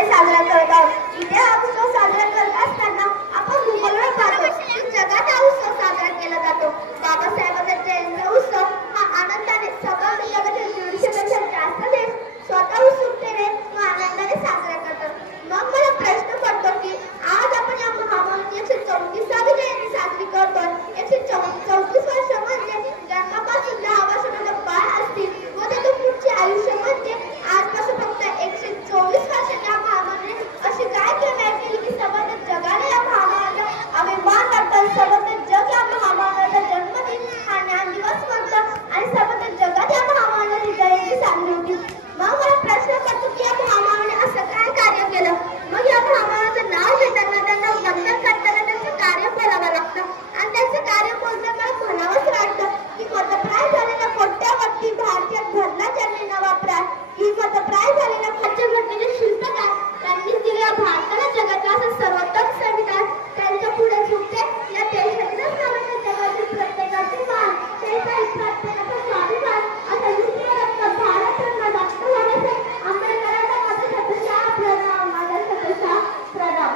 मध्ये साजरा करत आहोत। इथे हा उत्सव साजरा करत असताना आपण गुगलवर पाहतो की जगात हा उत्सव साजरा केला जातो। बाबासाहेबांचा जयंती उत्सव हा आनंदाने संपूर्ण जगातील 150 पेक्षा जास्त देश स्वतः उत्सुकतेने व आनंदाने साजरा करतात। मग मला प्रश्न पडतो की आज आपण या महामानवाची 134वी जयंती साजरी करतोय। 134 वर्ष म्हणजे जन्मापासून 10 वर्षापर्यंत बाळ असतील व त्याचे पुढचे आयुष्य म्हणजे आजपासून फक्त 124 वर्षाच्या महामानवाने अशी काय केली की संपूर्ण जगाला या महामानवाचा अभिमान वाटतो। संपूर्ण जग या महामानवाचा जन्मदिन हा ज्ञान दिवस म्हणतं आणि संपूर्ण जगात या महामानवाची जयंती साजरी होती। मग मला प्रश्न पडतो की या महामानवाने असं काय कार्य केलं? मग या महामानवाचं नाव घेताना त्यांना वंदन करताना त्यांचं कार्य बोलावं लागतं आणि त्यांचं कार्य बोलताना मला म्हणावंच वाटतं की मतप्राय झालेल्या कोट्यावधी भारतीय घडला त्यांनी नवा प्राय की मतप्राय झालेल्या राज्यघटनेचे शिल्पकार त्यांनीच दिले भारताला जगातला असं सर्वोत्तम संविधान त्यांच्या पुढे झुकते। या देशातीलच नव्हे जगातील प्रत्येकाचे मान त्याचा प्रत्येकाचा स्वाभिमान असा विश्वरत्न भारतरत्न डॉक्टर बाबासाहेब आंबेडकरांचा माझा शतशः प्रणाम, माझा शतशः प्रणाम।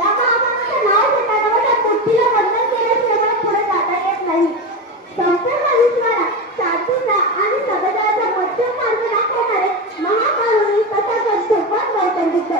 या महामानवाचं नाव घेताना त्या मूर्तीला वंदन केल्याशिवाय मला पुढे जाता येत नाही। संपूर्ण विश्वाला शांतीचा आणि समाजाचा मध्यम मार्ग दाखवणारे महामानवी तथागत भगवान गौतम बुद्ध,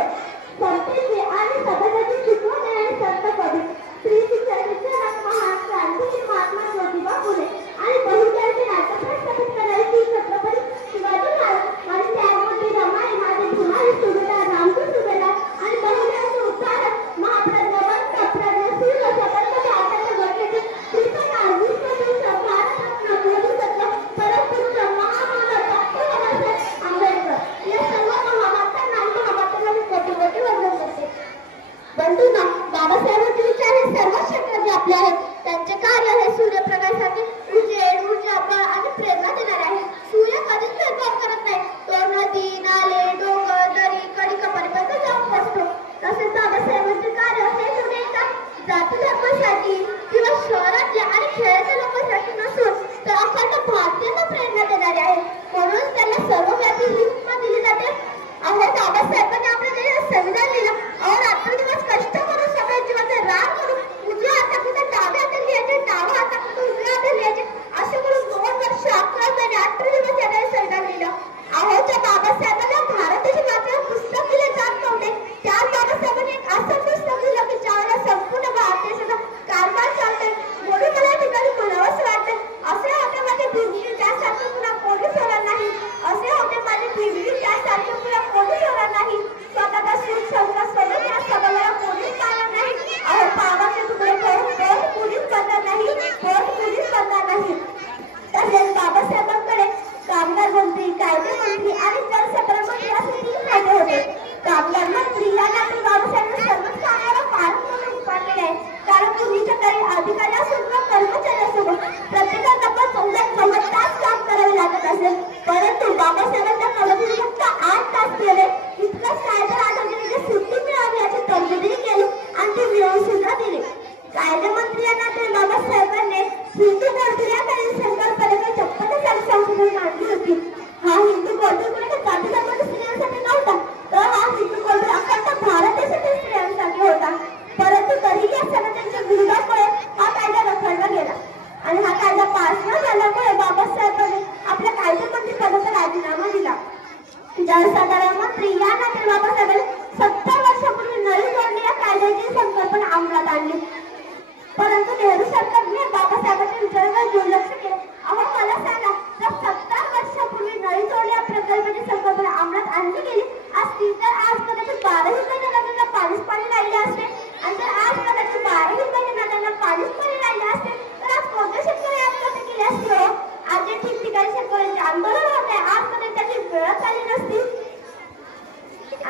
संतांचे आणि समाजाची शिकवण देणारे संत कवी श्री शिक्षक महान क्रांतिवीर महात्मा ज्योतिबा फुले आणि बहुजनांचे नाट्यप्रयोग स्थापित करणारे श्री छत्रपती शिवाजी महाराज, माझे त्यागमूर्ती रमाई, माझे भीमाजी सुभेदार रामजी सुभेदार आणि बहुजनांचे उद्धारक महाप्रज्ञावंत प्रज्ञाशील सबंध भारताच्या गरजेचे श्रीपणार विश्वभूषण भारतरत्न बोधिसत्व परमपुरुष महामानव डॉक्टर बाबासाहेब आंबेडकर या सर्व महामातांना आणि महामातांना मी कोटी कोटी वंदन करते। बंधूंनो, बाबासाहेबांचे विचार हे सर्व क्षेत्रात व्यापले आहेत। त्यांचे कार्य हे सूर्यप्रकाशाचे उजेड, ऊर्जा, बळ आणि प्रेरणा देणारे आहे। सूर्य कधीच भेदभाव करत नाही, तो नदी, नाले, डोंगर, दरी, कडिकापर्यंत जाऊन पोहोचतो। तसेच बाबासाहेबांचे कार्य हे कुठे एका जाती धर्मासाठी किंवा शहरातल्या आणि खेड्याच्या लोकांसाठी नसून तर अखंड भारतीयांना प्रेरणा देणारे आहे। म्हणून त्यांना सर्वव्यापी ही उपमा दिली जाते। अहो, बाबासाहेबांनी आपल्या देशात संविधान लिहिलं। अहो, रात्रंदिवस कष्ट करून सगळ्या जीवाचे राग करून उजव्या हाताकडे डाव्या हातात लिहायचे, डाव्या हाताकडे उजव्या हातात लिहायचे, असे करून 2 वर्ष 11 महिने 18 दिवस याने संविधान लिहिलं। अहो, त्या बाबासाहेबांना भारताची मात्र पुस्तक दिले जात नव्हते। त्या बाबासाहेबांनी एक असं पुस्तक लिहिलं की ज्यावेळेला संपूर्ण भारत देशाचा कारभार चालतोय। म्हणून मला या ठिकाणी म्हणावंच वाटतं, असे होते माझे भीमजी त्यासारखे पुन्हा कोणीच होणार नाही। असे होते माझे भीमजी त्यासारखे पुन्हा कोणीच होणार नाही। स्वतःचा सुख संस्कार सोडून या समाजाला कोणीच पाहणार नाही। अहो, पावाचे तुकडे करून पोट कुणीच बनणार नाही, पोट कुणीच बनणार नाही। तसेच बाबासाहेबांकडे कामगार मंत्री, कायदे मंत्री आणि जलसंपदा मंत्री असे 3 खाते होते। कामगार मंत्री या नाते बाबासाहेबांना सर्वच कामाला फार म्हणून उभारलेले आहे। कारण पूर्वीच्या काळी अधिकारी असो किंवा कर्मचारी असो प्रत्येकाला पण 14 तास काम करावे लागत असेल, परंतु बाबासाहेबांच्या काळात फक्त 8 तास केले। इतकंच काय तर आठवड्याची सुट्टी मिळावी याची तरतुदी केली आणि ती मिळवून सुद्धा दिली। कायदे मंत्री या नाते बाबासाहेबांनी हिंदू कोर्ट या काही संकल्पनेला 56 साली संशोधन मांडली होती। हा हिंदू कोर्ट कुठे जाती धर्माच्या स्त्रियांसाठी नव्हता, तर हा हिंदू कोर्ट अखंड भारत देशातील स्त्रियांसाठी होता। परंतु तरीही या समाजाच्या विरोधामुळे हा कायदा रखडला गेला आणि हा कायदा पास न झाल्यामुळे बाबासाहेबांनी आपल्या कायदे मंत्री पदाचा राजीनामा दिला। जलसंपदा मंत्री या नाते बाबासाहेबांनी 70 वर्षापूर्वी नळी जोडणी या कायद्याची संकल्पना अंमलात आणली, परंतु नेहरू सरकारने बाबासाहेबांच्या विचारांवर दुर्लक्ष केले। अहो, मला सांगा, जर 70 वर्षापूर्वी नळी जोडणी या प्रकल्पाची संकल्पना अंमलात आणली गेली असती तर आज कदाचित 12ही महिने नद्यांना पाणीच पाणी राहिले असते आणि जर आज कदाचित 12ही महिने नद्यांना पाणीच पाणी राहिले असते तर आज कोणत्या शेतकरी आत्महत्या केली असती? हो, आज जे ठिकठिकाणी शेतकऱ्यांचे आंदोलन होते आज कधी त्याची वेळच आली नसती।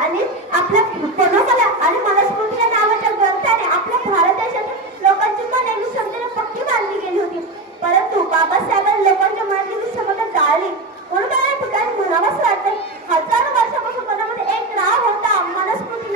आणि आपल्या पनोकला आणि मनुस्मृती या नावाच्या ग्रंथाने आपल्या भारत देशातील लोकांची मने विषमतेने पक्की बांधली गेली होती, परंतु बाबासाहेबांनी लोकांच्या मनातली विषमता जाळली। म्हणून मला या ठिकाणी म्हणावंच वाटतं, हजारो वर्षापासून मनामध्ये एक राग होता, मनुस्मृती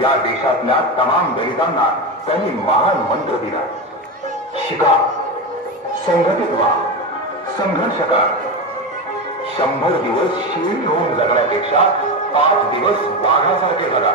या देशातल्या तमाम दलितांना त्यांनी महान मंत्र दिला. शिका, संघटित व्हा, संघर्ष करा. 100 दिवस शिळी होऊन जगण्यापेक्षा 5 दिवस वाघासारखे जगा.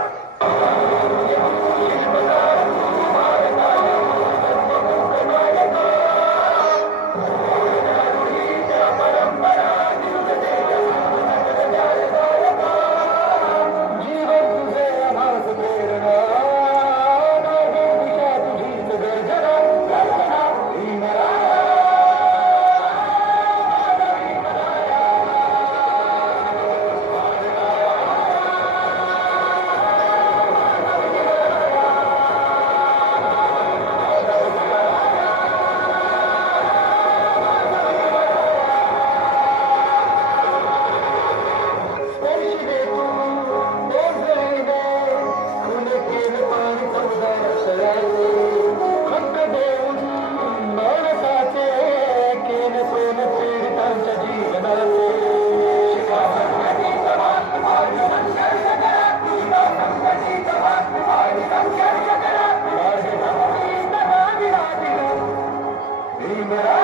Amen.